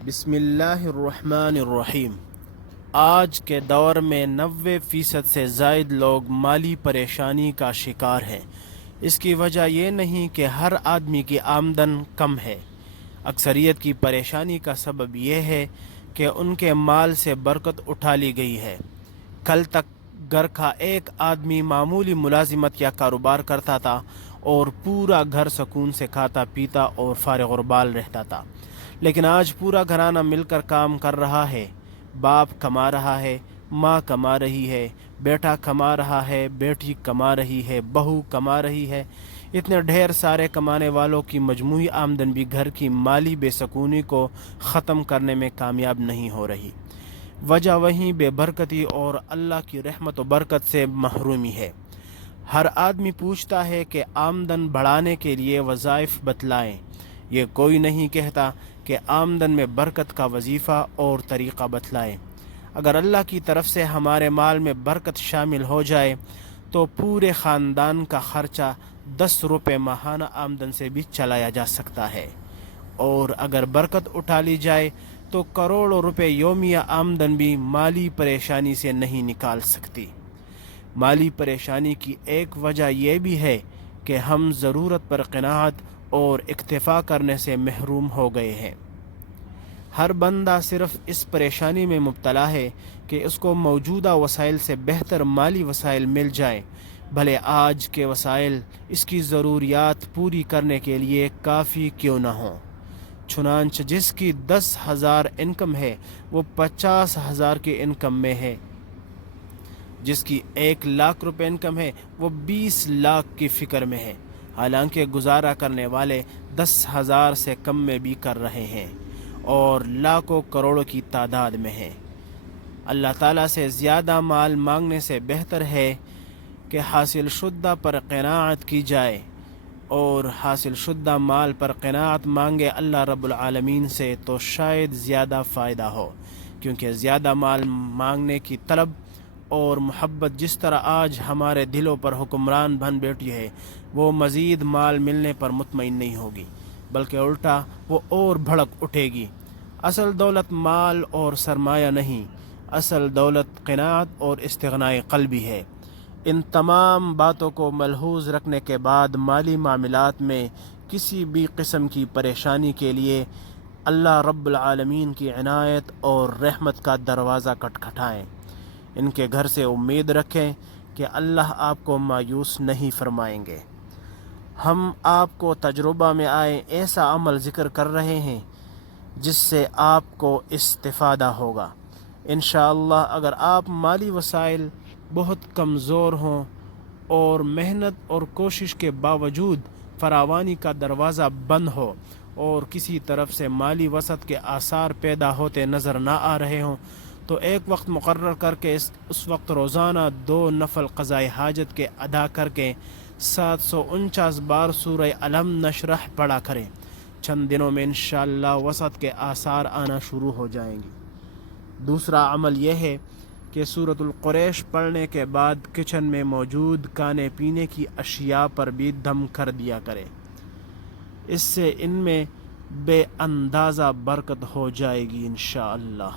بسم اللہ الرحمن الرحیم۔ آج کے دور میں 90% سے زائد لوگ مالی پریشانی کا شکار ہیں۔ اس کی وجہ یہ نہیں کہ ہر آدمی کی آمدن کم ہے، اکثریت کی پریشانی کا سبب یہ ہے کہ ان کے مال سے برکت اٹھا لی گئی ہے۔ کل تک گھر کا ایک آدمی معمولی ملازمت یا کاروبار کرتا تھا اور پورا گھر سکون سے کھاتا پیتا اور فارغ البال رہتا تھا، لیکن آج پورا گھرانہ مل کر کام کر رہا ہے۔ باپ کما رہا ہے، ماں کما رہی ہے، بیٹا کما رہا ہے، بیٹی کما رہی ہے، بہو کما رہی ہے۔ اتنے ڈھیر سارے کمانے والوں کی مجموعی آمدن بھی گھر کی مالی بے سکونی کو ختم کرنے میں کامیاب نہیں ہو رہی۔ وجہ وہیں بے برکتی اور اللہ کی رحمت و برکت سے محرومی ہے۔ ہر آدمی پوچھتا ہے کہ آمدن بڑھانے کے لیے وظائف بتلائیں۔ یہ کوئی نہیں کہتا کہ آمدن میں برکت کا وظیفہ اور طریقہ بتلائیں۔ اگر اللہ کی طرف سے ہمارے مال میں برکت شامل ہو جائے تو پورے خاندان کا خرچہ 10 روپے ماہانہ آمدن سے بھی چلایا جا سکتا ہے، اور اگر برکت اٹھا لی جائے تو کروڑوں روپے یومیہ آمدن بھی مالی پریشانی سے نہیں نکال سکتی۔ مالی پریشانی کی ایک وجہ یہ بھی ہے کہ ہم ضرورت پر قناعت اور اکتفا کرنے سے محروم ہو گئے ہیں۔ ہر بندہ صرف اس پریشانی میں مبتلا ہے کہ اس کو موجودہ وسائل سے بہتر مالی وسائل مل جائیں، بھلے آج کے وسائل اس کی ضروریات پوری کرنے کے لیے کافی کیوں نہ ہوں۔ چنانچہ جس کی 10,000 انکم ہے وہ 50,000 کی انکم میں ہے، جس کی 1,00,000 روپے انکم ہے وہ 20,00,000 کی فکر میں ہے، حالانکہ گزارا کرنے والے 10,000 سے کم میں بھی کر رہے ہیں اور لاکھوں کروڑوں کی تعداد میں ہیں۔ اللہ تعالیٰ سے زیادہ مال مانگنے سے بہتر ہے کہ حاصل شدہ پر قناعت کی جائے، اور حاصل شدہ مال پر قناعت مانگے اللہ رب العالمین سے تو شاید زیادہ فائدہ ہو، کیونکہ زیادہ مال مانگنے کی طلب اور محبت جس طرح آج ہمارے دلوں پر حکمران بن بیٹھی ہے، وہ مزید مال ملنے پر مطمئن نہیں ہوگی، بلکہ الٹا وہ اور بھڑک اٹھے گی۔ اصل دولت مال اور سرمایہ نہیں، اصل دولت قناعت اور استغناء قلبی ہے۔ ان تمام باتوں کو ملحوظ رکھنے کے بعد مالی معاملات میں کسی بھی قسم کی پریشانی کے لیے اللہ رب العالمین کی عنایت اور رحمت کا دروازہ کھٹکھٹائیں۔ ان کے گھر سے امید رکھیں کہ اللہ آپ کو مایوس نہیں فرمائیں گے۔ ہم آپ کو تجربہ میں آئے ایسا عمل ذکر کر رہے ہیں جس سے آپ کو استفادہ ہوگا۔ انشاءاللہ اگر آپ مالی وسائل بہت کمزور ہوں اور محنت اور کوشش کے باوجود فراوانی کا دروازہ بند ہو اور کسی طرف سے مالی وسعت کے آثار پیدا ہوتے نظر نہ آ رہے ہوں، تو ایک وقت مقرر کر کے اس وقت روزانہ 2 نفل قضائے حاجت کے ادا کر کے 749 بار سورہ الم نشرح پڑھا کریں۔ چند دنوں میں انشاءاللہ وسعت کے آثار آنا شروع ہو جائیں گی۔ دوسرا عمل یہ ہے کہ سورۃ القریش پڑھنے کے بعد کچن میں موجود کھانے پینے کی اشیاء پر بھی دم کر دیا کرے، اس سے ان میں بے اندازہ برکت ہو جائے گی انشاءاللہ۔